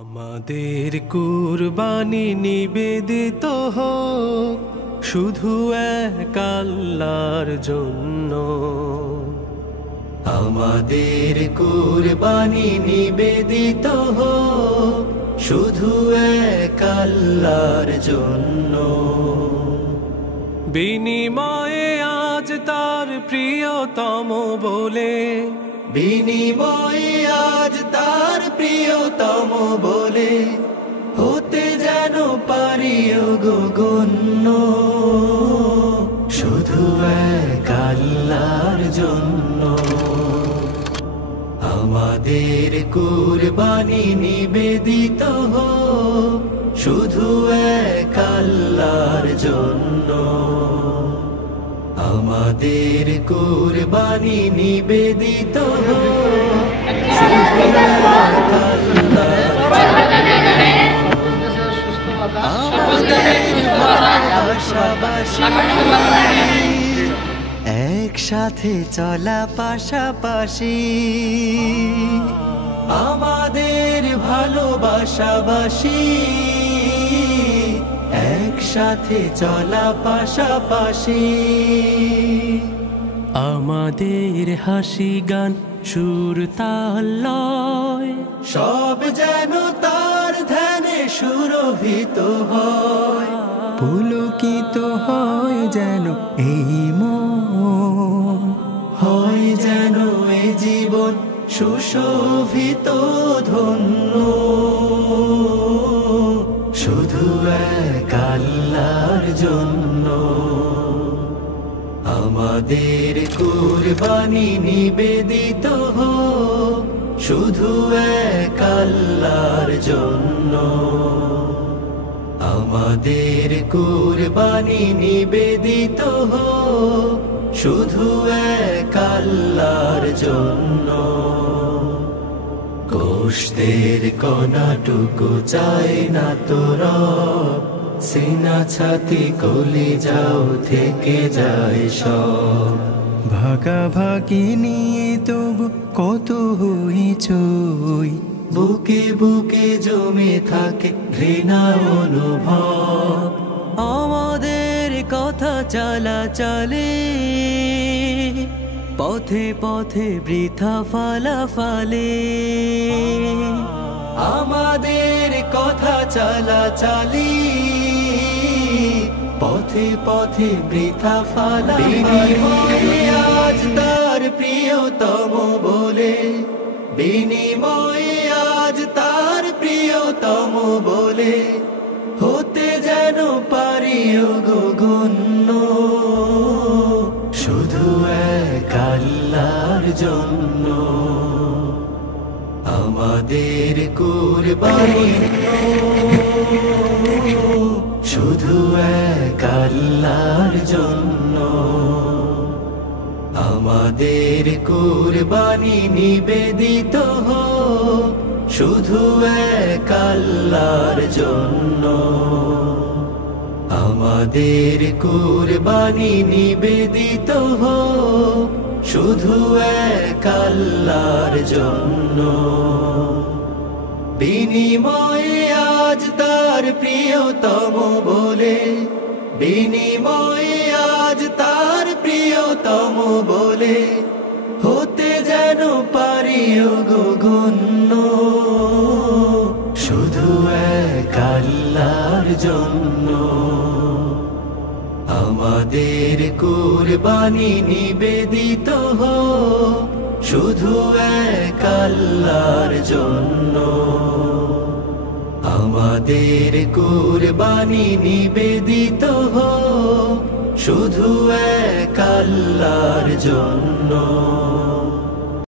আমাদের কুরবানি নিবেদিত হোক শুধু এক আল্লাহর জন্য। আমাদের কুরবানি নিবেদিত হোক শুধু এক আল্লাহর জন্য। বিনিময়ে আজ তার প্রিয়তম বলে, বিনিময়ে আজ তার প্রিয়তম বলে হতে যেন পারি গো গণ্য, শুধু এক আল্লাহর জন্য। আমাদের কুরবানি নিবেদিত হোক শুধু এক আল্লাহর জন্য। আমাদের কুরবানি নিবেদিত হোক শুধু এক আল্লাহর জন্য। আমাদের ভালোবাসাবাসী একসাথে চলা পাশাপাশি। আমাদের ভালোবাসাবাসী একসাথে চলা পাশাপাশি। আমাদের হাসি গান সুর তাল লয় সব যেন তার ধ্যানে সুরভিত হয়। পুলকিত হয় যেন এই মন, হয় যেন এই জীবন সুশোভিত ধন্য, শুধু এক আল্লাহর জন্য। আমাদের কুরবানি নিবেদিত হোক শুধু এক আল্লাহর জন্য। আমাদের কুরবানি নিবেদিত হোক শুধু এক আল্লাহর জন্য। গোশতের কণাটুকু চাই না তোর, সিনা ছাতি কলিজাও থেকে যায় সব। ভাগাভাগি নিয়ে তবু কত হইচই, বুকে বুকে জমে থাকে ঘৃণা অনুভব। আমাদের কথা চালাচালে পথে পথে বৃথা ফালাফালে। আমাদের কথা চালাচালি পথে পথে বৃথা ফালাফালি। আজ তার প্রিয়তম বলে, বিনিময়ে আজ তার প্রিয়তম বলে হতে যেন পারি গো গণ্য, শুধু এক আল্লাহর জন্য। আমাদের কুরবানি শুধু এক আল্লাহর জন্য। আমাদের কুরবানি নিবেদিত হোক শুধু এক আল্লাহর জন্য। আমাদের কুরবানি নিবেদিত হোক শুধু এক আল্লাহর জন্য। বিনিময়ে আজ তার প্রিয়তম বলে, বিনিময়ে আজ তার প্রিয়তম বলে হতে যেন পারি গো গণ্য, শুধু এক আল্লাহর জন্য। আমাদের কুরবানি নিবেদিত হোক শুধু এক আল্লাহর জন্য। আমাদের কুরবানি নিবেদিত হোক শুধু এক আল্লাহর জন্য।